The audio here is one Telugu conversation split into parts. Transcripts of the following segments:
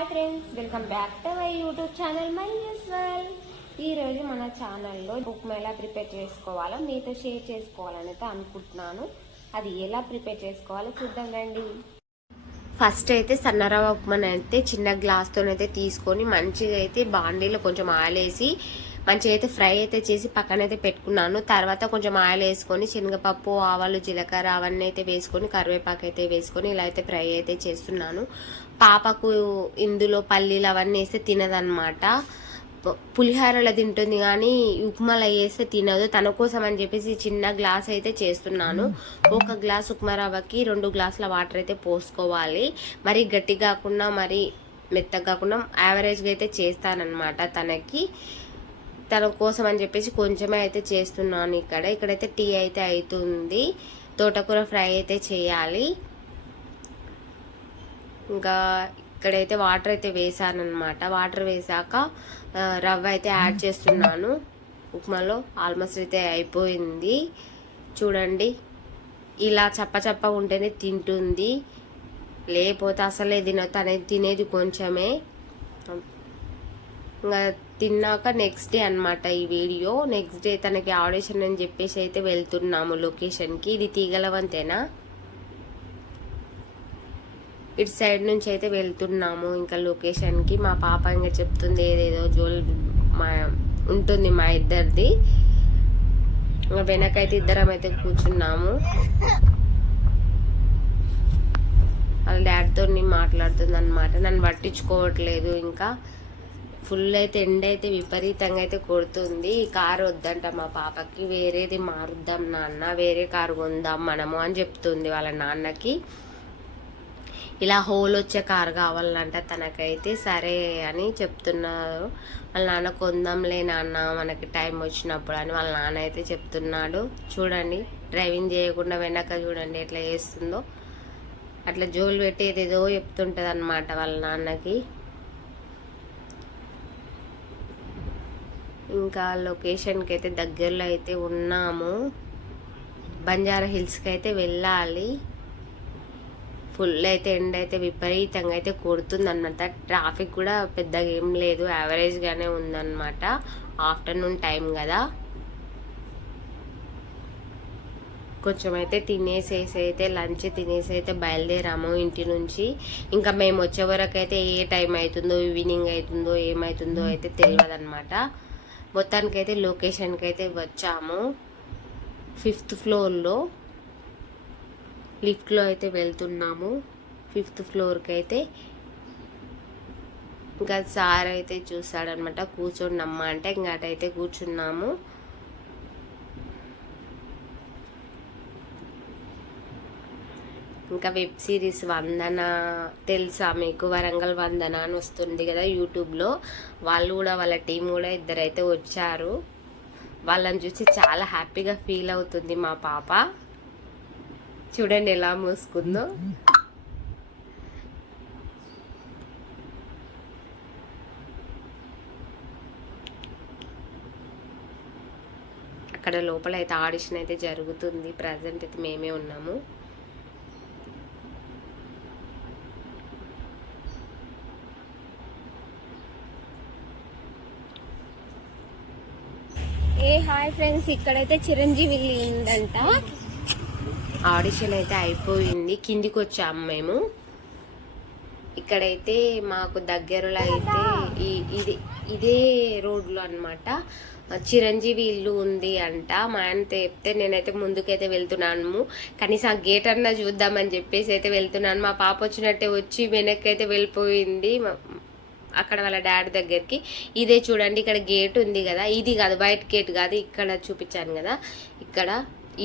Hi friends, welcome back to my YouTube channel my usual. ఈరోజు మన ఛానల్లో ఉప్మా ఎలా ప్రిపేర్ చేసుకోవాలో మీతో షేర్ చేసుకోవాలని అయితే అనుకుంటున్నాను. అది ఎలా ప్రిపేర్ చేసుకోవాలో చూద్దాం రండి. ఫస్ట్ అయితే సన్నరవ ఉప్మాని అయితే చిన్న గ్లాస్తోనైతే తీసుకొని మంచిగా అయితే బాండీలో కొంచెం ఆయిల్ వేసి మంచిగా అయితే ఫ్రై అయితే చేసి పక్కనైతే పెట్టుకున్నాను. తర్వాత కొంచెం ఆయిల్ వేసుకొని శనగపప్పు, ఆవాలు, జీలకర్ర అవన్నీ అయితే వేసుకొని కరివేపాకు అయితే వేసుకొని ఇలా అయితే ఫ్రై అయితే చేస్తున్నాను. పాపకు ఇందులో పల్లీలు అవన్నీ వేస్తే తినదనమాట. పులిహోరలో తింటుంది కానీ ఉప్మాలో వేస్తే తినదు. తన కోసం అని చెప్పేసి చిన్న గ్లాస్ అయితే చేస్తున్నాను. ఒక గ్లాస్ ఉప్మా రవ్వకి 2 గ్లాసుల వాటర్ అయితే పోసుకోవాలి. మరి గట్టి కాకుండా మరి మెత్తగా కాకుండా యావరేజ్గా అయితే చేస్తానన్నమాట. తన కోసం అని చెప్పేసి కొంచెమే అయితే చేస్తున్నాను. ఇక్కడైతే టీ అయితే అవుతుంది. తోటకూర ఫ్రై అయితే చేయాలి. ఇంకా ఇక్కడైతే వాటర్ అయితే వేసాను అనమాట. వాటర్ వేసాక రవ్వ అయితే యాడ్ చేస్తున్నాను. ఉప్మాలో ఆల్మోస్ట్ అయితే అయిపోయింది. చూడండి, ఇలా చప్ప ఉంటేనే తింటుంది, లేకపోతే అసలే తినేది కొంచెమే. ఇంకా తిన్నాక నెక్స్ట్ డే అనమాట ఈ వీడియో. నెక్స్ట్ డే తనకి ఆడిషన్ అని చెప్పేసి అయితే వెళ్తున్నాము లొకేషన్కి. ఇది తీగలవంతేనా, ఇటు సైడ్ నుంచి అయితే వెళ్తున్నాము ఇంకా లొకేషన్కి. మా పాప ఇంకా చెప్తుంది ఏదేదో ఉంటుంది మా ఇద్దరిది. వెనకైతే ఇద్దరం అయితే కూర్చున్నాము. వాళ్ళ డాడీతో మాట్లాడుతుంది అనమాట. నన్ను పట్టించుకోవట్లేదు. ఇంకా ఫుల్ అయితే ఎండ అయితే విపరీతంగా అయితే కొడుతుంది. ఈ కారు వద్దంట మా పాపకి, వేరేది మారుద్దాం నాన్న, వేరే కారు కొందాం మనము అని చెప్తుంది వాళ్ళ నాన్నకి. ఇలా హోల్ వచ్చే కారు కావాలంట తనకైతే. సరే అని చెప్తున్నారు. వాళ్ళ నాన్న కొందాంలే నాన్న మనకి టైం వచ్చినప్పుడు అని వాళ్ళ నాన్న అయితే చెప్తున్నాడు. చూడండి, డ్రైవింగ్ చేయకుండా వెనక చూడండి ఎట్లా చేస్తుందో. అట్లా జోలు పెట్టి ఏదేదో చెప్తుంటుంది అనమాట వాళ్ళ నాన్నకి. ఇంకా లొకేషన్కి అయితే దగ్గరలో అయితే ఉన్నాము. బంజారా హిల్స్కి అయితే వెళ్ళాలి. ఫుల్ అయితే ఎండ అయితే విపరీతంగా అయితే కొడుతుంది అనమాట. ట్రాఫిక్ కూడా పెద్దగా ఏం లేదు, యావరేజ్గానే ఉందన్నమాట. ఆఫ్టర్నూన్ టైం కదా. కొంచెం అయితే తినేసేసి అయితే లంచ్ తినేసి అయితే బయలుదేరాము ఇంటి నుంచి. ఇంకా మేము వచ్చే వరకు అయితే ఏ టైం అవుతుందో, ఈవినింగ్ అవుతుందో, ఏమవుతుందో అయితే తెలియదు అనమాట. మొత్తానికైతే లొకేషన్కి అయితే వచ్చాము. 5th ఫ్లోర్లో లిఫ్ట్లో అయితే వెళ్తున్నాము. 5th ఫ్లోర్కి అయితే ఇంకా సార్ అయితే చూస్తాడనమాట. కూర్చోండి అమ్మ అంటే ఇంకా అటైతే కూర్చున్నాము. ఇంకా వెబ్ సిరీస్ వందన తెలుసా మీకు? వరంగల్ వందన అని వస్తుంది కదా యూట్యూబ్లో. వాళ్ళు కూడా వాళ్ళ టీం కూడా ఇద్దరైతే వచ్చారు. వాళ్ళని చూసి చాలా హ్యాపీగా ఫీల్ అవుతుంది మా పాప. చూడండి ఎలా మూసుకుందో. అక్కడ లోపల అయితే ఆడిషన్ అయితే జరుగుతుంది. ప్రజెంట్ అయితే మేమే ఉన్నాము. హాయ్ ఫ్రెండ్స్, ఇక్కడైతే చిరంజీవి ఉందంట. ఆడిషన్ అయితే అయిపోయింది. కిందికి వచ్చాము మేము. ఇక్కడైతే మాకు దగ్గరలో అయితే ఇదే రోడ్లో అనమాట చిరంజీవి ఇల్లు ఉంది అంట. మా ఆయన చెప్తే నేనైతే ముందుకైతే వెళ్తున్నాను. కనీసం ఆ గేట్ అన్నా చూద్దామని చెప్పేసి అయితే వెళ్తున్నాను. మా పాప వచ్చినట్టే వచ్చి వెనక్కి అయితే వెళ్ళిపోయింది అక్కడ వాళ్ళ డాడీ దగ్గరికి. ఇదే చూడండి, ఇక్కడ గేట్ ఉంది కదా, ఇది కాదు, బయట గేట్ కాదు, ఇక్కడ చూపించాను కదా, ఇక్కడ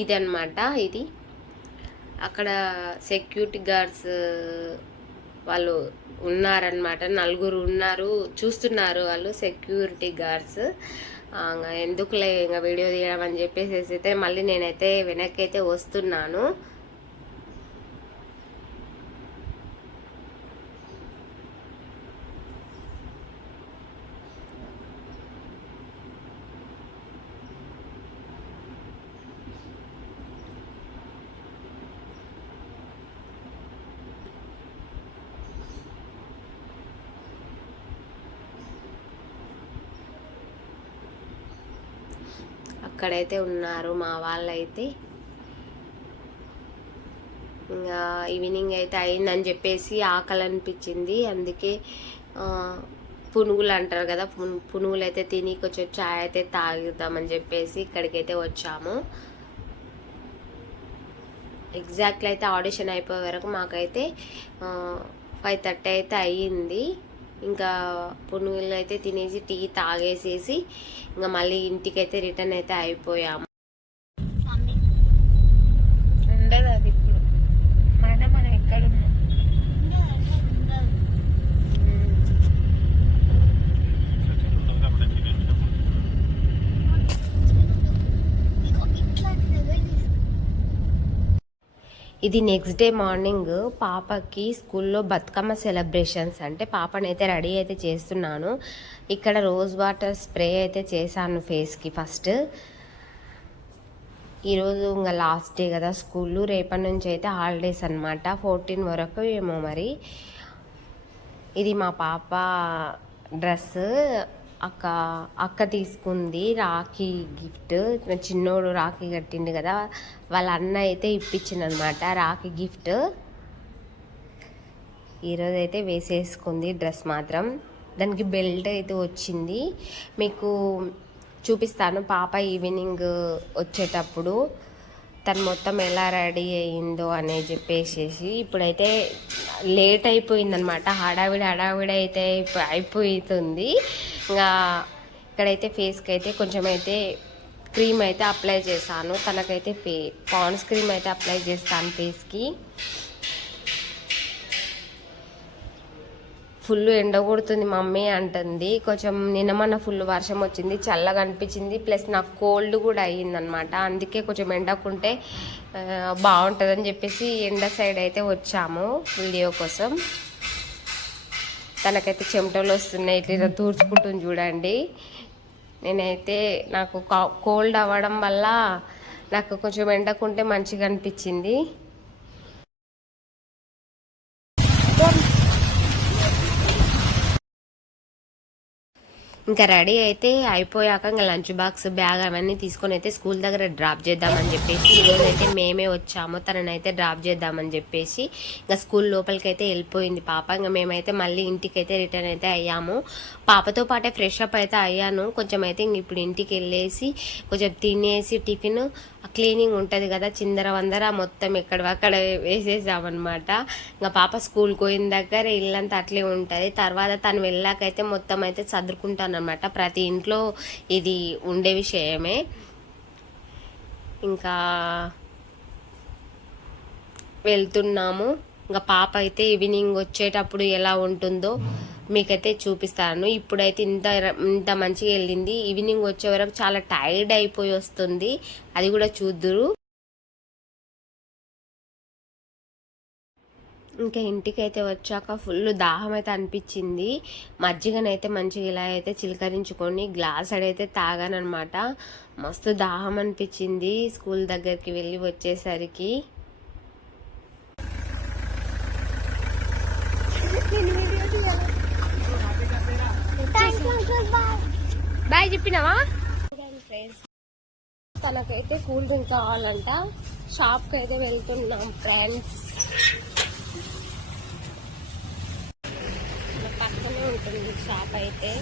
ఇది అనమాట. ఇది అక్కడ సెక్యూరిటీ గార్డ్స్ వాళ్ళు ఉన్నారనమాట. 4 ఉన్నారు, చూస్తున్నారు వాళ్ళు సెక్యూరిటీ గార్డ్స్. ఎందుకులే ఇంకా వీడియో తీయడం అని చెప్పేసి అయితే మళ్ళీ నేనైతే వెనక్కి అయితే వస్తున్నాను. అక్కడైతే ఉన్నారు మా వాళ్ళైతే. ఇంకా ఈవినింగ్ అయితే అయిందని చెప్పేసి ఆకలి అనిపించింది, అందుకే పునుగులు అంటారు కదా, పునుగులు అయితే తిని కొంచెం చాయ్ అయితే తాగుదామని చెప్పేసి ఇక్కడికైతే వచ్చాము. ఎగ్జాక్ట్లీ అయితే ఆడిషన్ అయిపోయే వరకు మాకైతే 5:30 అయితే అయ్యింది. ఇంకా పునుగులు అయితే తినేసి టీ తాగేసేసి ఇంకా మళ్ళీ ఇంటికైతే రిటర్న్ అయితే అయిపోయాము. ఉండదు అది ఇప్పుడు, మనం ఎక్కడున్నాం. ఇది నెక్స్ట్ డే మార్నింగ్ పాపకి స్కూల్లో బతుకమ్మ సెలబ్రేషన్స్ అంటే పాపనైతే రెడీ అయితే చేస్తున్నాను. ఇక్కడ రోజ్ వాటర్ స్ప్రే అయితే చేశాను ఫేస్కి ఫస్ట్. ఈరోజు ఇంకా లాస్ట్ డే కదా స్కూల్, రేపటి నుంచి అయితే హాలిడేస్ అనమాట, 14 వరకు ఏమో మరి. ఇది మా పాప డ్రెస్ అక్క తీసుకుంది, రాఖీ గిఫ్ట్. చిన్నోడు రాఖీ కట్టిండు కదా, వాళ్ళ అన్న అయితే ఇప్పించింది అనమాట రాఖీ గిఫ్ట్. ఈరోజు అయితే వేసేసుకుంది డ్రెస్ మాత్రం. దానికి బెల్ట్ అయితే వచ్చింది, మీకు చూపిస్తాను పాప ఈవినింగ్ వచ్చేటప్పుడు తను మొత్తం ఎలా రెడీ అయ్యిందో అని చెప్పేసి. ఇప్పుడైతే లేట్ అయిపోయిందనమాట, హడావిడి అయితే అయిపోతుంది. ఇంకా ఇక్కడైతే ఫేస్కి అయితే కొంచెం అయితే క్రీమ్ అయితే అప్లై చేశాను. తనకైతే పాండ్స్ క్రీమ్ అయితే అప్లై చేస్తాను ఫేస్కి. ఫుల్ ఎండ కొడుతుంది మమ్మీ అంటుంది. కొంచెం నిన్న ఫుల్ వర్షం వచ్చింది, చల్లగా అనిపించింది, ప్లస్ నాకు కోల్డ్ కూడా అయ్యిందనమాట. అందుకే కొంచెం ఎండకుంటే బాగుంటుందని చెప్పేసి ఎండ సైడ్ అయితే వచ్చాము వీడియో కోసం. తనకైతే చెమటలు వస్తున్నాయి, ఇట్లా తూర్చుకుంటుంది చూడండి. నేనైతే నాకు కోల్డ్ అవ్వడం వల్ల నాకు కొంచెం ఎండకుంటే మంచిగా అనిపించింది. ఇంకా రెడీ అయితే అయిపోయాక ఇంకా లంచ్ బాక్స్ బ్యాగ్ అవన్నీ తీసుకొని అయితే స్కూల్ దగ్గర డ్రాప్ చేద్దామని చెప్పేసి ఈరోజు అయితే మేమే వచ్చాము, తననైతే డ్రాప్ చేద్దామని చెప్పేసి. ఇంకా స్కూల్ లోపలికి అయితే వెళ్ళిపోయింది పాప. ఇంకా మేమైతే మళ్ళీ ఇంటికి అయితే రిటర్న్ అయితే అయ్యాము. పాపతో పాటే ఫ్రెష్ అప్ అయితే అయ్యాను కొంచెం అయితే. ఇంక ఇప్పుడు ఇంటికి వెళ్ళేసి కొంచెం తినేసి టిఫిన్ క్లీనింగ్ ఉంటుంది కదా, చిందర వందర మొత్తం ఎక్కడక్కడ వేసేసామన్నమాట. ఇంకా పాప స్కూల్కి పోయిన దగ్గర ఇల్లంతా అట్లే ఉంటుంది. తర్వాత తను వెళ్ళాకైతే మొత్తం అయితే చదువుకుంటాను అనమాట. ప్రతి ఇంట్లో ఇది ఉండే విషయమే. ఇంకా వెళ్తున్నాము. ఇంకా పాప అయితే ఈవినింగ్ వచ్చేటప్పుడు ఎలా ఉంటుందో మీకైతే చూపిస్తాను. ఇప్పుడైతే ఇంత మంచిగా వెళ్ళింది, ఈవినింగ్ వచ్చే వరకు చాలా టైర్డ్ అయిపోయి వస్తుంది, అది కూడా చూద్దురు. ఇంకా ఇంటికైతే వచ్చాక ఫుల్ దాహం అయితే అనిపించింది. మజ్జిగనైతే మంచిగా ఇలా అయితే చిలకరించుకొని గ్లాస్ అడైతే తాగానమాట. మస్తు దాహం అనిపించింది స్కూల్ దగ్గరికి వెళ్ళి వచ్చేసరికి. బాయ్ చెప్పినావా? తనకైతే కూల్ డ్రింక్ కావాలంట, షాప్కి అయితే వెళ్తున్నాం ఫ్రెండ్స్. పక్కనే ఉంటుంది షాప్ అయితే.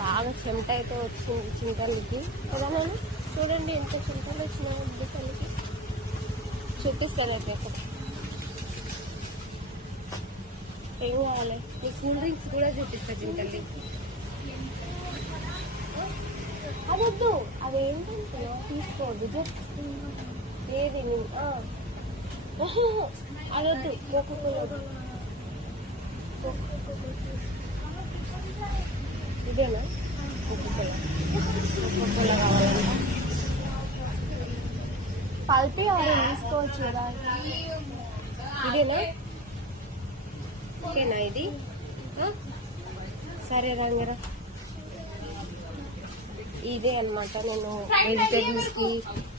బాగా చెమట అయితే వచ్చింది చింతలకి కదా. నేను చూడండి ఎంత చింతలు వచ్చినాయి బుట్టలకి. చూపిస్తాను అయితే ఏం కావాలి. ఈ కూల్ డ్రింక్స్ కూడా చూపిస్తా చింతలకి. అదొద్దు, అదేంటంటే తీసుకోవద్దు, జస్ట్ ఏది అదొద్దు. ఇదేనా కావాలంట. పల్పి అవి తీసుకోవచ్చు కదా. ఇదేనా? ఓకేనా ఇది? సరే రంగరా. ఇదే అనమాట. నేను వెజిటేబుల్స్ కి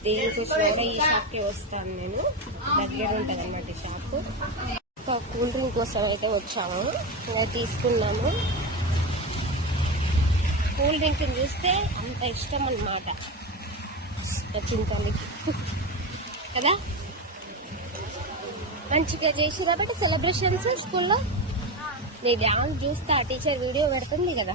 దేనికి కూడా ఈ షాప్కి వస్తాను. నేను దగ్గర ఉంటుంది అన్నమాట ఈ షాప్. ఒక కూల్ డ్రింక్ కోసం అయితే వచ్చాము, ఇలా తీసుకున్నాము. కూల్ డ్రింక్ చూస్తే అంత ఇష్టం అన్నమాట. వచ్చింది తల్లికి కదా. మంచిగా చేసి కాబట్టి సెలబ్రేషన్స్ స్కూల్లో నీ డ్యాన్స్ చూస్తా టీచర్ వీడియో పెడుతుంది కదా.